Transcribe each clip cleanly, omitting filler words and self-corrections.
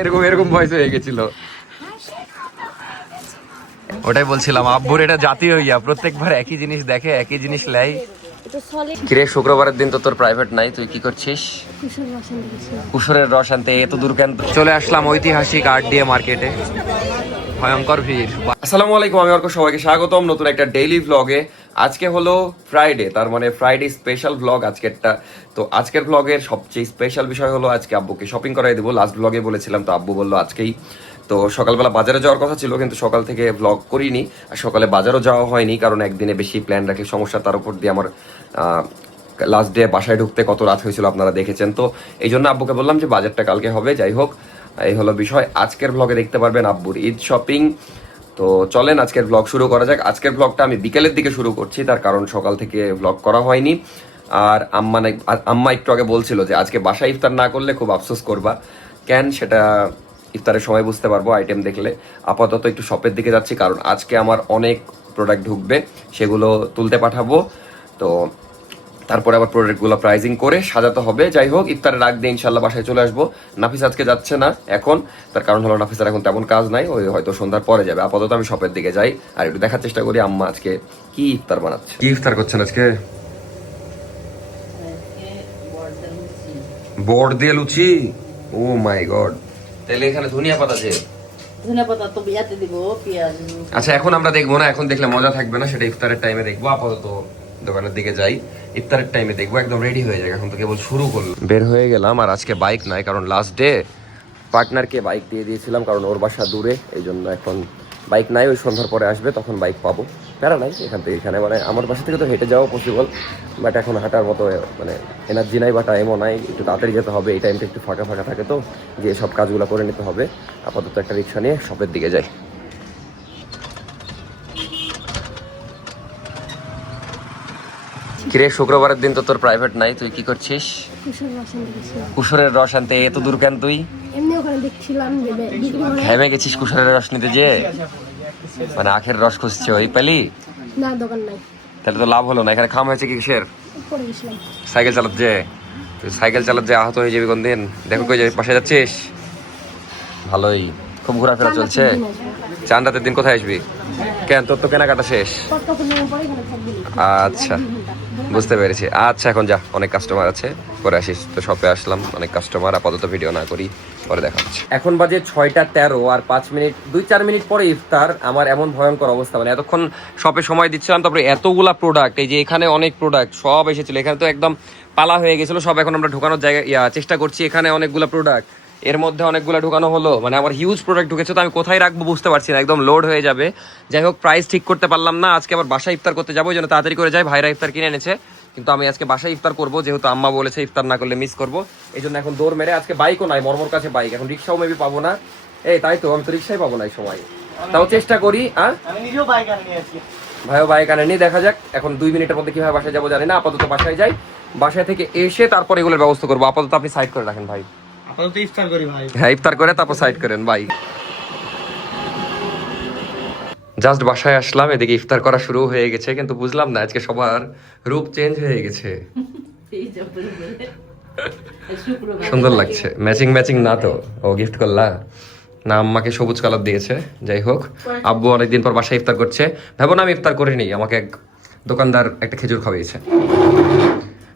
এরকম এরকম ভয়েস হয়ে গেছিল। ওটাই বলছিলাম, আব্বুর এটা জাতীয় ইয়া, প্রত্যেকবার একই জিনিস দেখে, একই জিনিস লাই। কিরে, শুক্রবারের দিন তো তোর প্রাইভেট নাই, তুই কি করছিস? কুশোরের রস আনতে এত দূর কেন? চলে আসলাম ঐতিহাসিক আরডিএ মার্কেটে, ভয়ঙ্কর ভিড়। আসসালামু আলাইকুম, আমি অর্ক, সবাইকে স্বাগতম নতুন একটা ডেইলি ভ্লগে। আজকে হলো ফ্রাইডে, তার মানে ফ্রাইডে স্পেশাল ভ্লগ আজকেরটা। তো আজকের ভ্লগের সবচেয়ে স্পেশাল বিষয় হলো আজকে আব্বুকে শপিং করাই দেবো। লাস্ট ভ্লগে বলেছিলাম, তো আব্বু বললো আজকেই। তো সকালবেলা বাজারে যাওয়ার কথা ছিল, কিন্তু সকাল থেকে ভ্লগ করিনি, আর সকালে বাজারও যাওয়া হয়নি, কারণ একদিনে বেশি প্ল্যান রাখলে সমস্যা। তার উপর দিয়ে আমার লাস্ট ডে বাসায় ঢুকতে কত রাত হয়েছিল আপনারা দেখেছেন। তো এই জন্য আব্বুকে বললাম যে বাজারটা কালকে হবে। যাই হোক, এই হলো বিষয়। আজকের ভ্লগে দেখতে পারবেন আব্বুর ঈদ শপিং। তো চলেন আজকের ভ্লগ শুরু করা যাক। আজকের ভ্লগটা আমি বিকেলের দিকে শুরু করছি, তার কারণ সকাল থেকে ভ্লগ করা হয়নি। আর আম্মা একটু আগে বলছিল যে আজকে বাসায় ইফতার না করলে খুব আফসোস করবা। কেন, সেটা ইফতারের সময় বুঝতে পারবো আইটেম দেখলে। আপাতত একটু শপের দিকে যাচ্ছি, কারণ আজকে আমার অনেক প্রোডাক্ট ঢুকবে, সেগুলো তুলতে পাঠাবো। তো তারপরে আবার প্রোডাক্টগুলো প্রাইজিং করে সাজাতে হবে। যাই হোক, ইফতারের আগ দিয়ে ইনশাল্লাহ বাসায় চলে আসবো। নাফিস আজকে যাচ্ছে না এখন, তার কারণ হলো নাফিসের এখন তেমন কাজ নাই, ওই হয়তো সন্ধ্যার পরে যাবে। আপাতত আমি শপের দিকে যাই আর একটু দেখার চেষ্টা করি আম্মা আজকে কি ইফতার বানাচ্ছে। কি ইফতার করছেন আজকে? বড় দিয়ে লুচি। ও মাই গড, তাহলে এখানে ধনিয়া পাতা আছে? আচ্ছা, এখন আমরা দেখবো না, এখন দেখলে মজা থাকবে না, সেটা ইফতারের টাইমে দেখবো। আপাতত দোকানের দিকে যাই, ইফতারের টাইমে দেখবো। একদম রেডি হয়ে যায়, এখন তো কেবল শুরু করলাম। বের হয়ে গেলাম, আর আজকে বাইক নাই, কারণ লাস্ট ডে পার্টনারকে বাইক দিয়ে দিয়েছিলাম, কারণ ওর বাসা দূরে, এই জন্য এখন বাইক নাই। ওই সন্ধ্যার পরে আসবে, তখন বাইক পাবো। প্যারা নাই, এখান থেকে এখানে মানে আমার বাসা থেকে তো হেঁটে যাওয়া পসিবল, বাট এখন হাঁটার মতো মানে এনার্জি নাই বা টাইমও নাই। একটু তাড়াতাড়ি যেতে হবে, এই টাইমটা একটু ফাঁকা ফাঁকা থাকে, তো গিয়ে সব কাজগুলো করে নিতে হবে। আপাতত একটা রিক্সা নিয়ে শপের দিকে যাই। কিরে, শুক্রবারের দিন তো তোর প্রাইভেট নাই, তুই কি করছিস? কুশোরের রস আনতে এত দূর কেন তুই? ঘেমে গেছিস কুশোরের রস নিতে যে, মানে আখের রস খুঁজছে, ওই পেলি না? দোকান নাই, তাহলে তো লাভ হলো না। এখানে খাম হয়েছে কিসের? সাইকেল চালাতে, তুই সাইকেল চালাতে আহত হয়ে যাবি কোন দিন। দেখো কই যাবি, পাশে যাচ্ছিস? ভালোই, খুব ঘোরাফেরা চলছে। চান রাতের দিন কোথায় আসবি? কেন, তোর তো কেনাকাটা শেষ? আচ্ছা, বুঝতে পেরেছি। আচ্ছা, এখন যা, অনেক কাস্টমার আছে, পরে আসিস। তো শপে আসলাম, অনেক কাস্টমার, আপাতত ভিডিও না করি, পরে দেখা হচ্ছে। এখন বাজে 6টা 13, আর 5 মিনিট 2-4 মিনিট পরে ইফতার। আমার এমন ভয়ঙ্কর অবস্থা, মানে এতক্ষণ শপে সময় দিচ্ছিলাম, তারপরে এতগুলা প্রোডাক্ট, এই যে এখানে অনেক প্রোডাক্ট সব এসেছিল, এখানে তো একদম পালা হয়ে গেছিল সব। এখন আমরা ঢোকানোর জায়গা চেষ্টা করছি। এখানে অনেকগুলো প্রোডাক্ট, এর মধ্যে অনেকগুলো ঢুকানো হলো, মানে আমার হিউজ প্রোডাক্ট ঢুকেছে, তো আমি কোথায় রাখবো বুঝতে পারছি না, একদম লোড হয়ে যাবে। যাই হোক, প্রাইস ঠিক করতে পারলাম না। আজকে আবার বাসায় ইফতার করতে যাবো, এই জন্য তাড়াতাড়ি করে যাই। ভাইরা ইফতার কিনে এনেছে, কিন্তু আমি আজকে বাসায় ইফতার করবো, যেহেতু আম্মা বলেছে ইফতার না করলে মিস করবো। এই জন্য এখন দৌড় মেরে, আজকে বাইকও নাই মর্মর কাছে, বাইক এখন, রিক্সাও মেবি পাবো না। এই তাই তো, আমি তো রিক্সাই পাবো না এই সময়, তাও চেষ্টা করি। ভাইও বাইক আনেনি, দেখা যাক এখন 2 মিনিটের মধ্যে কিভাবে বাসায় যাবো জানি না। আপাতত বাসায় যাই, বাসায় থেকে এসে তারপর এগুলোর ব্যবস্থা করবো। আপাতত আপনি সাইড করে রাখেন ভাই। ইফতার করি ভাই। হ্যাঁ, ইফতার করে তারপর সাইড করেন ভাই। জাস্ট বাসায় আসলাম, এদিকে ইফতার করা শুরু হয়ে গেছে, কিন্তু বুঝলাম না আজকে সবার রূপ চেঞ্জ হয়ে গেছে। সুন্দর লাগছে, ম্যাচিং ম্যাচিং না তো? ও গিফট করলা না? আম্মাকে সবুজ কালার দিয়েছে। যাই হোক, আব্বু অনেকদিন পর বাসায় ইফতার করছে। ভাবো না আমি ইফতার করিনি, আমাকে এক দোকানদার একটা খেজুর খাওয়াইছে।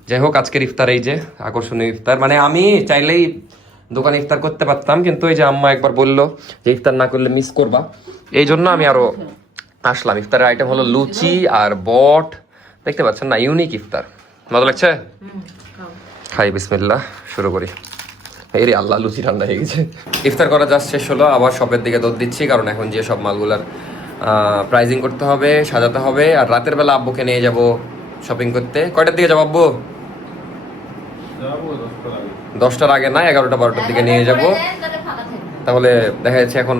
যাই হোক, আজকের ইফতার এই যে আকর্ষণীয় ইফতার, মানে আমি চাইলেই দোকানে ইফতার করতে পারতাম, কিন্তু এই যে আম্মা একবার বললো যে ইফতার না করলে মিস করবা, এই জন্য আমি আরো আসলাম। ইফতারের আইটেম হলো লুচি আর বট, দেখতে পাচ্ছেন না? ইউনিক ইফতার, মজা লাগছে। খাই, বিসমিল্লাহ, শুরু করি। এই রে আল্লাহ, লুচি ঠান্ডা হয়ে গেছে। ইফতার করা জাস্ট শেষ হলো, আবার শপের দিকে দৌড় দিচ্ছি, কারণ এখন যে সব মালগুলার প্রাইজিং করতে হবে, সাজাতে হবে। আর রাতের বেলা আব্বুকে নিয়ে যাব শপিং করতে। কয়টার দিকে যাবো আব্বু? 10টার আগে না, 11টা-12টার দিকে নিয়ে যাব। তাহলে দেখা যাচ্ছে এখন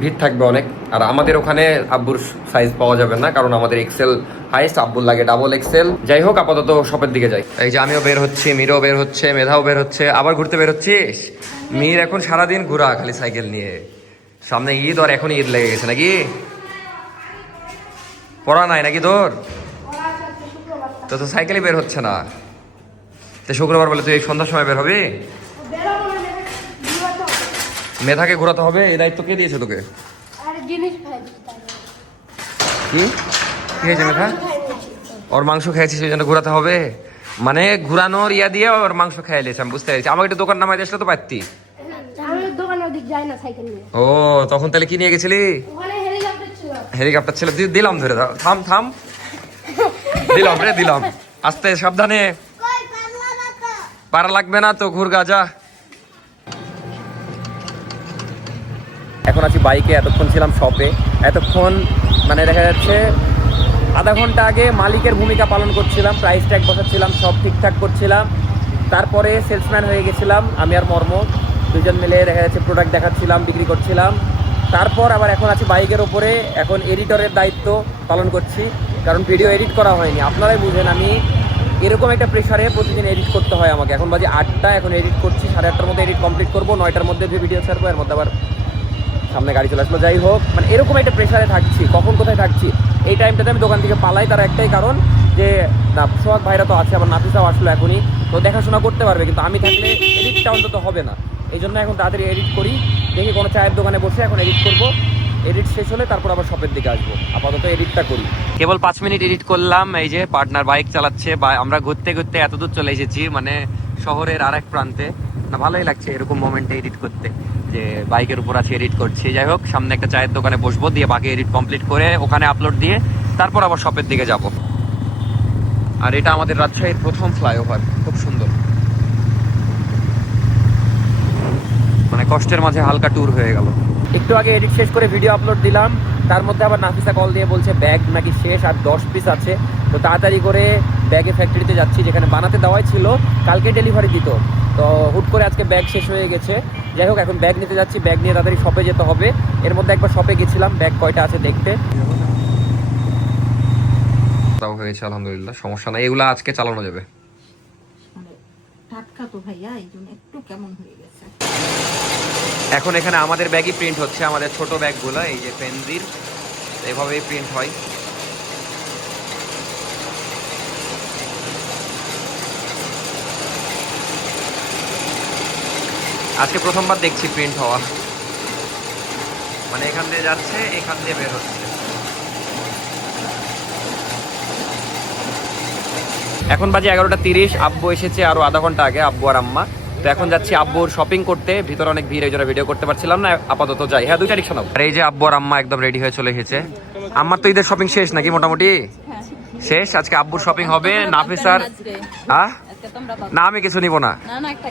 ভিড় থাকবে অনেক, আর আমাদের ওখানে আব্বুর সাইজ পাওয়া যাবে না, কারণ আমাদের এক্সেল হাইস্ট, আব্বুর লাগে ডাবল এক্সেল। যাই হোক, আপাতত শপের দিকে যাই। এই যে আমিও বের হচ্ছি, মিরও বের হচ্ছে, মেধাও বের হচ্ছে। আবার ঘুরতে বের হচ্ছিস? মির এখন সারাদিন ঘোরা খালি সাইকেল নিয়ে। সামনে ঈদ, আর এখন ঈদ লেগে গেছে নাকি? পড়া নাই নাকি তোর? তো সাইকেলই বের হচ্ছে না। তো শুক্রবার বলে তুই এই সন্ধ্যার সময় বের হবি? মেধাকে ঘোরাতে হবে, এই দায়িত্ব কে দিয়েছে তোকে? কি কি হয়েছে মেধা? ওর মাংস খেয়েছিস সেই জন্য ঘোরাতে হবে? মানে ঘুরানোর ইয়া দিয়ে ওর মাংস খেয়ে নিয়েছে, আমি বুঝতে পেরেছি। আমাকে একটু দোকান নামাই আসলে তো পারতি। ও তখন তাহলে কি নিয়ে গেছিলি? হেলিকপ্টার ছিল, দিলাম ধরে, থাম থাম, দিলাম রে দিলাম, আস্তে সাবধানে, পারা লাগবে না তো, ঘুরগা যা। এখন আছি বাইকে, এতক্ষণ ছিলাম শপে। এতক্ষণ মানে দেখা যাচ্ছে আধা ঘন্টা আগে মালিকের ভূমিকা পালন করছিলাম, প্রাইস ট্যাগ বসাচ্ছিলাম, সব ঠিকঠাক করছিলাম। তারপরে সেলসম্যান হয়ে গেছিলাম আমি আর মর্ম, দুজন মিলে দেখা যাচ্ছে প্রোডাক্ট দেখাচ্ছিলাম, বিক্রি করছিলাম। তারপর আবার এখন আছি বাইকের ওপরে, এখন এডিটরের দায়িত্ব পালন করছি, কারণ ভিডিও এডিট করা হয়নি। আপনারাই বুঝেন আমি এরকম একটা প্রেশারে প্রতিদিন এডিট করতে হয় আমাকে। এখন বাজে 8টা, এখন এডিট করছি, 8:30টার মধ্যে এডিট কমপ্লিট করবো, 9টার মধ্যে যে ভিডিও ছাড়বো, এর মধ্যে আবার সামনে গাড়ি চলে আসলো। যাই হোক, মানে এরকম একটা প্রেশারে থাকছি, কখন কোথায় থাকছি। এই টাইমটাতে আমি দোকান থেকে পালাই, তার একটাই কারণ যে না, সোহাগ ভাইরা তো আছে, আবার নাফিসাও আসলো এখনই, তো দেখাশোনা করতে পারবে, কিন্তু আমি থাকলে এডিটটা অন্তত হবে না। এই জন্য এখন তাড়াতাড়ি এডিট করি, দেখি কোনো চায়ের দোকানে বসে এখন এডিট করব। এডিট শেষ হলে তারপর আবার শপের দিকে আসবো, আপাতত এডিটটা করি। কেবল 5 মিনিট এডিট করলাম। এই যে পার্টনার বাইক চালাচ্ছে, বা আমরা ঘুরতে ঘুরতে এত দূর চলে এসেছি, মানে শহরের আরেক প্রান্তে। না ভালোই লাগছে এরকম মোমেন্টে এডিট করতে, যে বাইকের উপর আছে এডিট করছি। যাই হোক, সামনে একটা চায়ের দোকানে বসবো, দিয়ে বাকি এডিট কমপ্লিট করে ওখানে আপলোড দিয়ে তারপর আবার শপের দিকে যাব। আর এটা আমাদের রাজশাহীর প্রথম ফ্লাইওভার, খুব সুন্দর, মানে কষ্টের মাঝে হালকা ট্যুর হয়ে গেল। একটু আগে এডিট শেষ করে ভিডিও আপলোড দিলাম, তার মধ্যে আবার নাফিসা কল দিয়ে বলছে ব্যাগ নাকি শেষ, আর 10 পিস আছে। তো তাড়াতাড়ি করে ব্যাগে ফ্যাক্টরিতে যাচ্ছি, যেখানে বানাতে দেওয়াই ছিল, কালকে ডেলিভারি দিত, তো হুট করে আজকে ব্যাগ শেষ হয়ে গেছে। যাই হোক, এখন ব্যাগ নিতে যাচ্ছি, ব্যাগ নিয়ে তাড়াতাড়ি শপে যেতে হবে। এর মধ্যে একবার শপে গেছিলাম ব্যাগ কয়টা আছে দেখতে। তাও হয়েছে আলহামদুলিল্লাহ, সমস্যা নাই, এগুলো আজকে চালানো যাবে। টাটকা তো ভাইয়া, এই জন্য একটু কেমন হয়ে গেছে। এখন এখানে আমাদের ব্যাগই প্রিন্ট হচ্ছে, আমাদের ছোট ব্যাগগুলো, এই যে পেনজির, এভাবেই প্রিন্ট হয়। আজকে প্রথমবার দেখছি প্রিন্ট হওয়া, মানে এখান দিয়ে যাচ্ছে, এখান দিয়ে বের হচ্ছে। এখন বাজে 11:30, আব্বু এসেছে আরো আধা ঘন্টা আগে, আব্বু আর আম্মা। তো এখন যাচ্ছি আব্বুর শপিং করতে, ভিতরে অনেক ভিড়, এই জন্য ভিডিও করতে পারছিলাম না, আপাতত যাই। হ্যাঁ, 2টা রিকশা নাও। আর এই যে আব্বু আর আম্মা একদম রেডি হয়ে চলে এসেছে। আম্মার তো ঈদের শপিং শেষ নাকি মোটামুটি? শেষ। আজকে আব্বুর শপিং হবে, নাফিসার। হ্যাঁ না, আমি কিছু নিব না,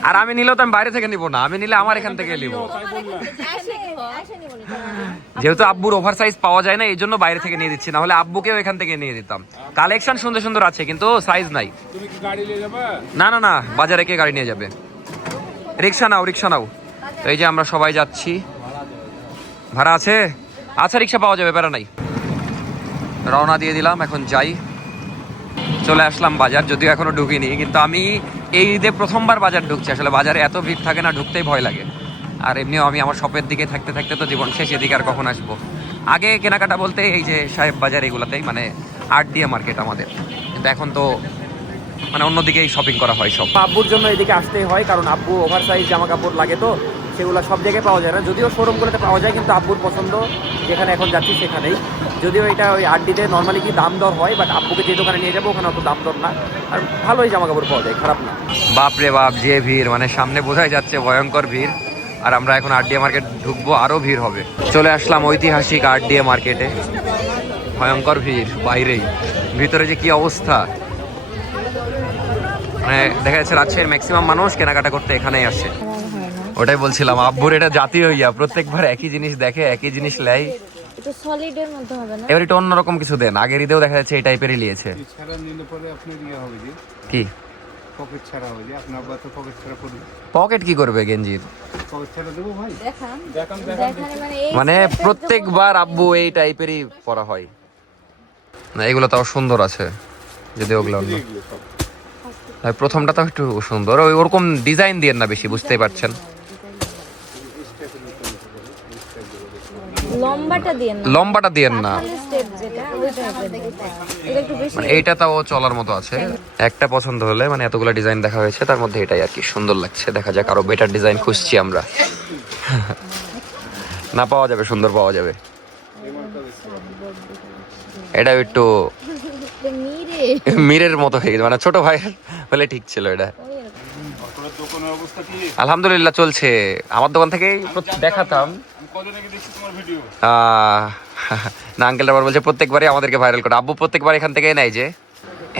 আর আমি নিলেও তো আমি বাইরে থেকে নিব না, আমি নিলে আমার এখান থেকে নিব। যেহেতু আব্বুর ওভার সাইজ পাওয়া যায় না, এই জন্য বাইরে থেকে নিয়ে দিচ্ছি, না হলে আব্বুকেও এখান থেকে নিয়ে দিতাম। কালেকশন সুন্দর সুন্দর আছে, কিন্তু সাইজ নাই। না না না, বাজারে কে গাড়ি নিয়ে যাবে? রিক্সা নাও, রিক্সা নাও। তো এই যে আমরা সবাই যাচ্ছি। ভাড়া আছে? আচ্ছা, রিক্সা পাওয়া যাবে, বেড়া নাই। রওনা দিয়ে দিলাম, এখন যাই। চলে আসলাম বাজার, যদিও এখনো ঢুকিনি, কিন্তু আমি এই ঈদে প্রথমবার বাজার ঢুকছি। আসলে বাজারে এত ভিড় থাকে না, ঢুকতেই ভয় লাগে। আর এমনিও আমি আমার শপের দিকে থাকতে থাকতে তো জীবন শেষ, এদিকে আর কখন আসবো। আগে কেনাকাটা বলতে এই যে সাহেব বাজার, এগুলাতেই, মানে আরডিএ মার্কেট আমাদের, কিন্তু এখন তো মানে অন্যদিকেই শপিং করা হয় সব। আব্বুর জন্য এদিকে আসতেই হয়, কারণ আব্বু ওভার সাইজ জামা কাপড় লাগে, তো সেগুলো সব জায়গায় পাওয়া যায় না, যদিও শোরুমগুলোতে পাওয়া যায়, কিন্তু আব্বুর পছন্দ যেখানে এখন যাচ্ছি সেখানেই। যদিও এটা ওই আরডিতে নর্মালি কি দাম দর হয়, বাট আব্বুকে যে দোকানে নিয়ে যাবো ওখানে অত দাম দর না, আর ভালোই জামা কাপড় পাওয়া যায়, খারাপ না। বাপ রে বাপ, যে ভিড়, মানে সামনে বোঝাই যাচ্ছে ভয়ঙ্কর ভিড়। আর আমরা এখন আরডিএ মার্কেট ঢুকবো, আরো ভিড় হবে। চলে আসলাম ঐতিহাসিক আরডিএ মার্কেটে, ভয়ঙ্কর ভিড় বাইরেই, ভিতরে যে কি অবস্থা। মানে দেখা যাচ্ছে রাজশাহীর ম্যাক্সিমাম মানুষ কেনাকাটা করতে এখানেই আসে। ওটাই বলছিলাম, আব্বুর এটা জাতীয় ইয়া, প্রত্যেকবার একই জিনিস দেখে, একই জিনিস লাই। এটা সলিডের মধ্যে হবে না, এবার এটা অন্যরকম কিছু দেন। আগের ঈদেও দেখা যাচ্ছে এই টাইপেরই নিয়েছে। কি পকেট ছাড়া হবে, আপনার বা তো পকেট ছাড়া পড়বে। পকেট কি করবে গেঞ্জির? পকেট ছাড়া দেবো ভাই, দেখান দেখান মানে এই মানে প্রত্যেকবার আব্বু এই টাইপেরই পরা হয় না। এগুলো তাও সুন্দর আছে, যদি ওগুলো অন্য। প্রথমটা তো একটু সুন্দর, ওই ওরকম ডিজাইন দিয়ে না বেশি, বুঝতেই পারছেন। লম্বাটা দেন না, লম্বাটা দিয়েন না, স্টেপ যেটা ওইটা এটা একটু বেশি। মানে এইটা তাও চলার মতো আছে। একটা পছন্দ হলে, মানে এতগুলো ডিজাইন দেখা হয়েছে, তার মধ্যে এটাই আর কি সুন্দর লাগছে। দেখা যাক, আরো বেটার ডিজাইন খুঁজছি আমরা। না পাওয়া যাবে, সুন্দর পাওয়া যাবে। এটা একটু মীরের মতো হয়ে গেছে, মানে ছোট ভাইয়ের বলে ঠিক ছিল এটা। দোকানের অবস্থা কি? আলহামদুলিল্লাহ চলছে। আমার দোকান থেকেই দেখাতাম। কজনকে দেখছি তোমার ভিডিও? না আঙ্কেলটা আবার বলছে প্রত্যেকবারই আমাদেরকে ভাইরাল করে। আব্বু প্রত্যেকবার এখান থেকেই নেয় যে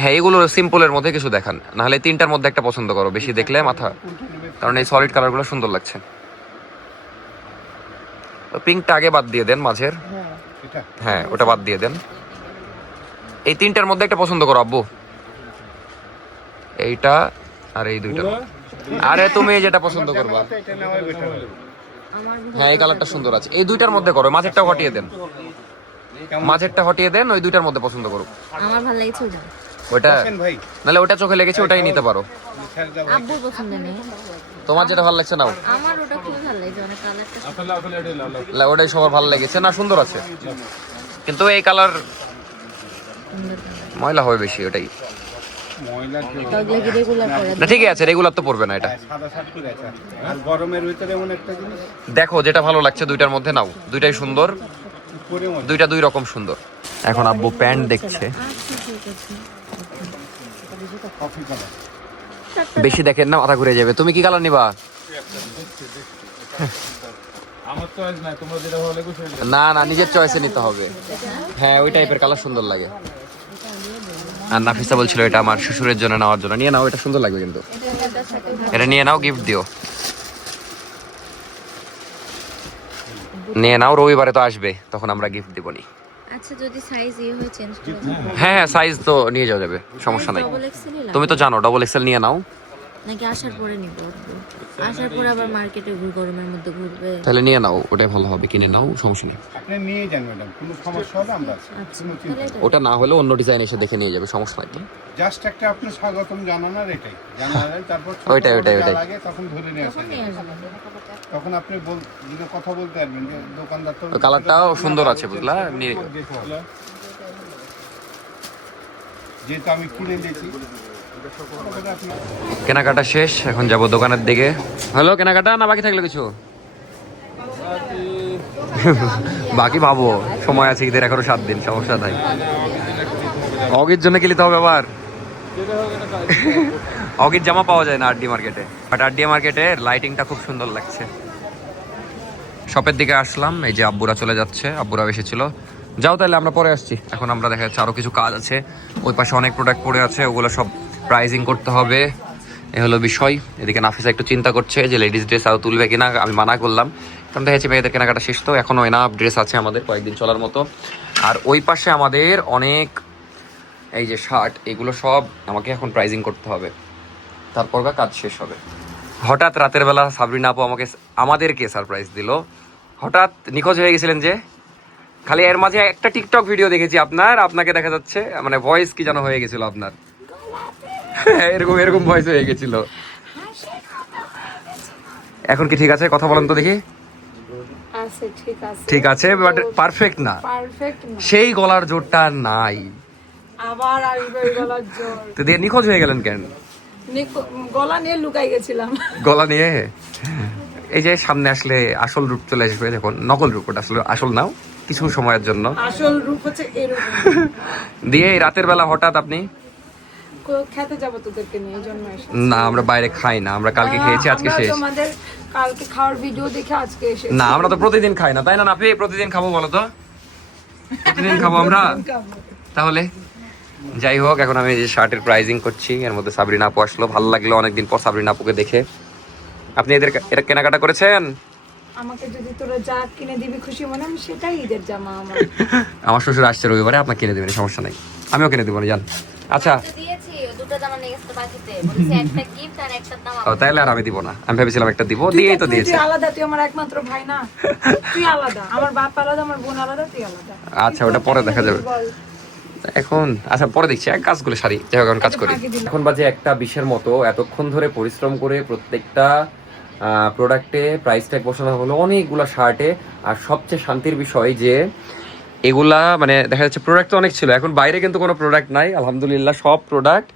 হ্যাঁ এগুলো সিম্পলের মধ্যে কিছু দেখান, নাহলে তিনটার মধ্যে একটা পছন্দ করো, বেশি দেখলে মাথা, কারণ এই সলিড কালারগুলো সুন্দর লাগছে। পিঙ্কটা আগে বাদ দিয়ে দেন মাঝের, এটা হ্যাঁ ওটা বাদ দিয়ে দেন। এই তিনটার মধ্যে একটা পছন্দ করো আব্বু, এইটা আর এই দুইটা। আরে তুমি যেটা পছন্দ করবা। এটা নেওয়াই বেটার হবে। হ্যাঁ এই কালারটা সুন্দর আছে, এই দুইটার মধ্যে করো, মাঝেরটা হটিয়ে দেন, মাঝেরটা হটিয়ে দেন, ওই দুইটার মধ্যে পছন্দ করো। আমার ভালো লাগছে ওটা। ওইটা দেখেন ভাই, নাহলে ওটা চোখে লেগেছে, ওটাই নিতে পারো। ছেড়ে দাও। আব্বুর পছন্দ নেই, তোমার যেটা ভালো লাগছে নাও। আমার ওটা খুবই ভালো লাগছে, মানে কালারটা ওটাই সবার ভালো লেগেছে না, সুন্দর আছে, কিন্তু এই কালার ময়লা হবে বেশি, ওটাই ময়লা কি? ওগুলো কি রেগুলার পরে? না ঠিকই আছে, রেগুলার তো পড়বে না এটা। সাদা শার্ট করে আছে। আর গরমের ভিতরে এমন একটা জিনিস দেখো যেটা ভালো লাগছে দুইটার মধ্যে নাও, দুইটাই সুন্দর, পরে মজা। দুইটা দুই রকম সুন্দর। এখন আব্বু প্যান্ট দেখছে, কফি কালার। বেশি দেখেন না মাথা ঘুরে যাবে। তুমি কি কালার নিবা? আমার চয়েস নাই, তোমরা যেটা ভালো লাগে সেটা। না না, নিজের চয়েসে নিতে হবে। হ্যাঁ ওই টাইপের কালার সুন্দর লাগে। আর নাফিসা বলছিল এটা আমার শ্বশুরের জন্য নেওয়ার জন্য, নিয়ে নাও, এটা সুন্দর লাগবে কিন্তু, এটা নিয়ে নাও, গিফট দিও, নিয়ে নাও, রবিবারে তো আসবে, তখন আমরা গিফট দিব নি। আচ্ছা যদি সাইজ হয় চেঞ্জ করে হ্যাঁ হ্যাঁ সাইজ তো নিয়ে যাওয়া যাবে, সমস্যা নাই। ডবল এক্সেল তুমি তো জানো ডবল এক্সেল নিয়ে নাও। নাকি আসার পরে নিব? আসার পরে আবার মার্কেটে গরমের মধ্যে ঘুরবে। তাহলে নিয়ে নাও, ওটাই ভালো হবে, কিনে নাও, সমস্যা নেই। আপনি নিয়ে যান ম্যাডাম, কোনো সমস্যা হলে আমরা আছি। কোনো চিন্তা নেই। ওটা না হলে অন্য ডিজাইন এসে দেখে নিয়ে যাবে, সমস্যা নাই। জাস্ট একটা আপনি স্বাগতম জানানোর এটাই জানালেন, তারপর ছোট ওইটাই, বড় ওইটাই, যা ওইটাই। লাগে তখন ধরে নিয়ে আসেন। নিয়ে আসবে। তখন আপনি যদি কথা বলতে পারবেন যে দোকানদার তো কালারটাও সুন্দর আছে বুঝলা, নিয়ে যেহেতু আমি কিনে দিয়েছি। কেনাকাটা শেষ, এখন যাব দোকানের দিকে। হ্যালো, কেনাকাটা না বাকি থাকলো কিছু? বাকি ভাবো, সময় আছে, ঈদের এখনো 7 দিন, সমস্যা নাই। অগির জন্য কি নিতে হবে আবার? অগির জামা পাওয়া যায় না আরডি মার্কেটে, বাট আরডি মার্কেটের লাইটিংটা খুব সুন্দর লাগছে। শপের দিকে আসলাম, এই যে আব্বুরা চলে যাচ্ছে, আব্বুরা এসেছিল। যাও তাহলে আমরা পরে আসছি। এখন আমরা দেখা যাচ্ছে আরো কিছু কাজ আছে, ওই পাশে অনেক প্রোডাক্ট পড়ে আছে, ওগুলো সব প্রাইজিং করতে হবে, এ হলো বিষয়। এদিকে নাফিসা একটু চিন্তা করছে যে লেডিস ড্রেস আরো তুলবে কিনা, আমি মানা করলাম, কারণ দেখা যাচ্ছে মেয়েদের কেনাকাটা শেষ, তো এখনো এনাফ ড্রেস আছে আমাদের কয়েকদিন চলার মতো। আর ওই পাশে আমাদের অনেক এই যে শার্ট, এগুলো সব আমাকে এখন প্রাইজিং করতে হবে, তারপর কাজ শেষ হবে। হঠাৎ রাতের বেলা সাবরিনা আপু আমাদেরকে সারপ্রাইজ দিল। হঠাৎ নিখোঁজ হয়ে গেছিলেন যে, খালি এর মাঝে একটা টিকটক ভিডিও দেখেছি আপনাকে দেখা যাচ্ছে, মানে ভয়েস কি যেন হয়ে গেছিল আপনার, এরকম এরকম ভয়েস হয়ে গেছিল। এখন কি ঠিক আছে? কথা বলেন তো দেখি। আছে, ঠিক আছে। ঠিক আছে, বাট পারফেক্ট না, পারফেক্ট না। সেই গলার জোরটা আর নাই। আবার আসবে ওই গলার জোর। তো দিয়ে নিখোঁজ হয়ে গেলেন কেন? গলা নিয়ে লুকাই গেছিলাম। গলা নিয়ে এই যে সামনে আসলে আসল রূপ চলে আসবে, যখন নকল রূপ, ওটা আসলে আসল নাও কিছু সময়ের জন্য। আসল রূপ হচ্ছে এরকম। দিয়ে এই রাতের বেলা হঠাৎ আপনি? খেতে যাব তোদেরকে নিয়ে, এই জন্য এসেছি। না আমরা বাইরে খাই না, আমরা কালকে খেয়েছি, আজকে আমরা শেষ। তোমাদের কালকে খাওয়ার ভিডিও দেখে আজকে এসেছি। না আমরা তো প্রতিদিন খাই না, তাই না নাফি? প্রতিদিন খাবো বলো তো, প্রতিদিন খাবো আমরা তাহলে। যাই হোক, এখন আমি এই যে শার্টের প্রাইজিং করছি, এর মধ্যে সাবরিনা আপু আসলো, ভালো লাগলো অনেকদিন পর সাবরিনা আপুকে দেখে। আপনি এটা কেনাকাটা করেছেন? আমাকে যদি তোরা যা কিনে দিবি খুশি মনে, আমি সেটাই ঈদের জামা আমার। আমার শ্বশুর আসছে রবিবারে, আপনাকে কিনে দেবেন, সমস্যা নাই, আমিও কিনে দেবো, জান। আচ্ছা দিয়েছি দুটো জামা নিয়ে গেছে বাকিতে, বলছি একটা গিফট আর একটা দাম। ও তাইলে আর আমি দিব না, আমি ভেবেছিলাম একটা দিব, দিয়েই তো দিয়েছে। তুই আলাদা, তুই আমার একমাত্র ভাই না, তুই আলাদা, আমার বাপ আলাদা, আমার বোন আলাদা, তুই আলাদা। আচ্ছা ওটা পরে দেখা যাবে এখন। আচ্ছা পরে দেখছি, এক কাজগুলো সারি, যাই হোক এখন কাজ করি। এখন বাজে 1:20 মতো, এতক্ষণ ধরে পরিশ্রম করে প্রত্যেকটা প্রোডাক্টে প্রাইস ট্যাগ বসানো হলো, অনেকগুলো শার্টে। আর সবচেয়ে শান্তির বিষয় যে এগুলা মানে দেখা যাচ্ছে প্রোডাক্ট তো অনেক ছিল, এখন বাইরে কিন্তু কোনো প্রোডাক্ট নাই, আলহামদুলিল্লাহ সব প্রোডাক্ট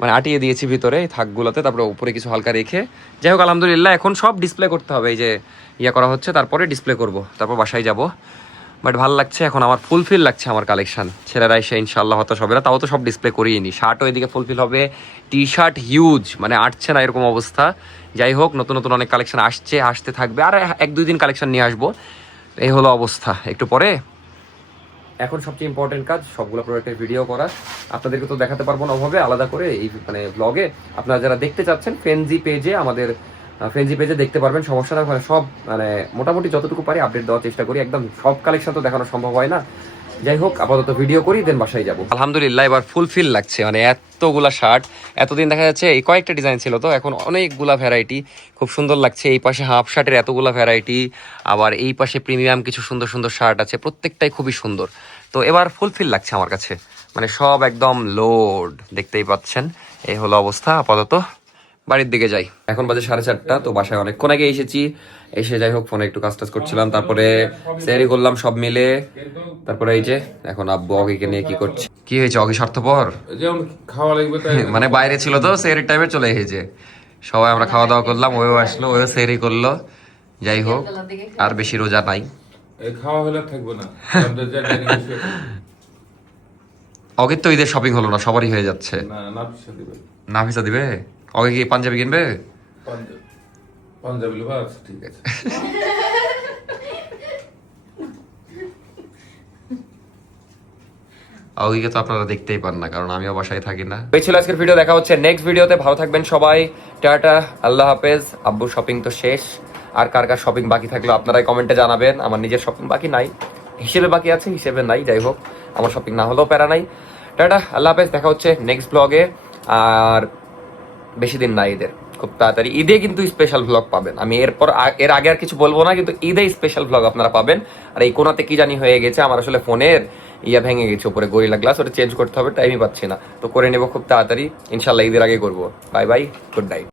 মানে আটিয়ে দিয়েছি ভিতরে এই থাকগুলোতে, তারপরে উপরে কিছু হালকা রেখে। যাই হোক আলহামদুলিল্লাহ, এখন সব ডিসপ্লে করতে হবে, এই যে ইয়া করা হচ্ছে, তারপরে ডিসপ্লে করব, তারপর বাসায় যাব। বাট ভালো লাগছে, এখন আমার ফুলফিল লাগছে আমার কালেকশন। ছেলেরা এসে ইনশাল্লাহ হতাশ হবে না, তাও তো সব ডিসপ্লে করিয়ে নি। শার্টও এদিকে ফুলফিল হবে, টি শার্ট হিউজ, মানে আটছে না এরকম অবস্থা। যাই হোক নতুন নতুন অনেক কালেকশন আসতে থাকবে, আর 1-2 দিন কালেকশন নিয়ে আসবো। এই হলো অবস্থা। একটু পরে এখন সবচেয়ে ইম্পর্টেন্ট কাজ সবগুলো প্রোডাক্টের ভিডিও করা। আপনাদেরকে তো দেখাতে পারবো না ওভাবে আলাদা করে এই মানে ব্লগে। আপনারা যারা দেখতে চাচ্ছেন ফ্রেন্ডজি পেজে, আমাদের ফ্রেন্ডজি পেজে দেখতে পারবেন, সমস্যা না। ওখানে সব মানে মোটামুটি যতটুকু পারি আপডেট দেওয়ার চেষ্টা করি। একদম সব কালেকশন তো দেখানো সম্ভব হয় না। যাই হোক আপাতত ভিডিও করি, দেন বাসায় যাবো। আলহামদুলিল্লাহ এবার ফুলফিল লাগছে, মানে এতগুলা শার্ট। এতদিন দেখা যাচ্ছে এই কয়েকটা ডিজাইন ছিল, তো এখন অনেকগুলা ভ্যারাইটি, খুব সুন্দর লাগছে। এই পাশে হাফ শার্টের এতগুলা ভ্যারাইটি, আবার এই পাশে প্রিমিয়াম কিছু সুন্দর সুন্দর শার্ট আছে, প্রত্যেকটাই খুবই সুন্দর। তো এবার ফুলফিল লাগছে আমার কাছে, মানে সব একদম লোড, দেখতেই পাচ্ছেন। এই হলো অবস্থা। আপাতত বাড়ির দিকে যাই, এখন বাজে 4:30। তো বাসায় অনেকক্ষণ আগে এসেছি, এসে যাই হোক ফোনে একটু কাজ টাজ করছিলাম, তারপরে সেহরি করলাম সব মিলে। তারপরে এই যে এখন আব্বু অগিকে নিয়ে কি করছে। কি হয়েছে অগি স্বার্থপর? যেমন খাওয়া লাগবে তাই মানে বাইরে ছিল তো সেহরির টাইমে চলে এসেছে। সবাই আমরা খাওয়া দাওয়া করলাম, ওও আসলো, ওও সেহরি করলো। যাই হোক আর বেশি রোজা নাই, এই খাওয়া হলে থাকবে না। অগির তো ঈদের শপিং হলো না, সবারই হয়ে যাচ্ছে। না নাফিসা দিবে, নাফিসা দিবে। অগে কি পাঞ্জাবি কিনবে? পাঞ্জাবি লোবা আছে, ঠিক আছে। অগিকে তো আপনারা দেখতেই পান না, কারণ আমিও বাসায় থাকি না। এই ছিল আজকের ভিডিও, দেখা হচ্ছে নেক্সট ভিডিওতে। ভালো থাকবেন সবাই, টাটা, আল্লাহ হাফেজ। আব্বুর শপিং তো শেষ, আর কার কার শপিং বাকি থাকলো আপনারাই কমেন্টে জানাবেন। আমার নিজের শপিং বাকি নাই, হিসেবে বাকি আছে, হিসেবে নাই। যাই হোক আমার শপিং না হলেও প্যারা নাই। টাটা, আল্লাহ হাফেজ, দেখা হচ্ছে নেক্সট ব্লগে। আর বেশি দিন নাই ঈদের, খুব তাড়াতাড়ি ঈদে কিন্তু স্পেশাল ব্লগ পাবেন। আমি এর আগে আর কিছু বলবো না, কিন্তু ঈদে স্পেশাল ব্লগ আপনারা পাবেন। আর এই কোনাতে কি জানি হয়ে গেছে, আমার আসলে ফোনের ইয়া ভেঙে গেছে, উপরে গরিলা গ্লাস, ওটা চেঞ্জ করতে হবে, টাইমই পাচ্ছি না। তো করে নেবো খুব তাড়াতাড়ি ইনশাল্লাহ, ঈদের আগে করবো। Bye bye, good night.